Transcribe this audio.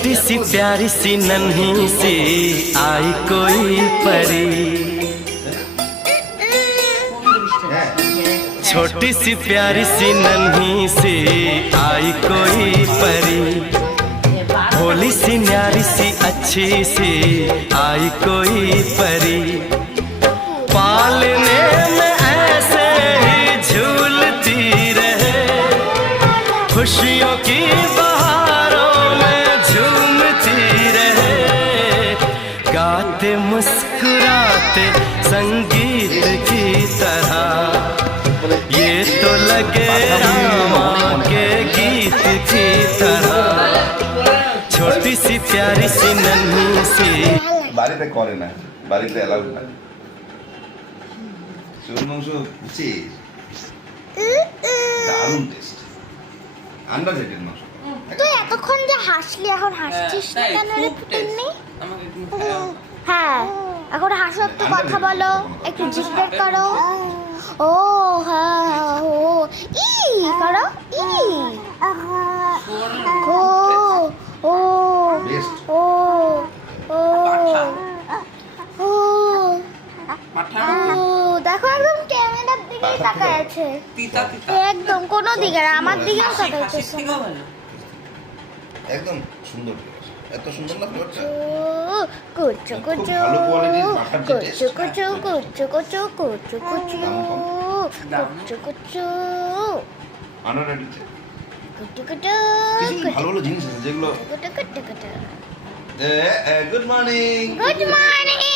छोटी सी प्यारी सी नन्ही सी आई कोई परी, छोटी सी प्यारी सी नन्ही सी आई कोई परी, भोली सी न्यारी सी अच्छी सी आई कोई परी, पालने में ऐसे ही झूलती रहे, खुशियों की बहारों में झूमती रहे, गाते मुस्कुराते संगीत की तरह, ये तो लगे रामा के गीत की तरह, छोटी सी प्यारी सी नन्ही सी। বাড়িতে করে না, বাড়িতে এলাউ না। শুন মাংস বুঝছিস? দারুণ টেস্ট, আন্ডাররেটেড মাংস। তুই এতক্ষণ যে হাসলি, এখন হাসছিস না কেন রে পুতুন্নি? হ্যাঁ, এখন হাসো, একটু কথা বলো, একটু জিজ্ঞেস করো। ও হ্যাঁ, ও ই করো, ই ও ও ও ও ও দেখো, একদম ক্যামেরার দিকেই তাকায় আছে, একদম কোনো দিকে না, আমার দিকেও তাকাচ্ছে, একদম সুন্দর, এত সুন্দর না ফ্লেভারটা। কুচু কুচু ভালো কোয়ালিটির পাঠার যে টেস্ট, কুচু কুচু কুচু কুচু কুচু কুচু কুচু আন্ডাররেটেড। কুচু কুচু কিছু ভালো ভালো জিনিস আছে যেগুলো। কুচু কুচু কুচু। Good morning. Good morning.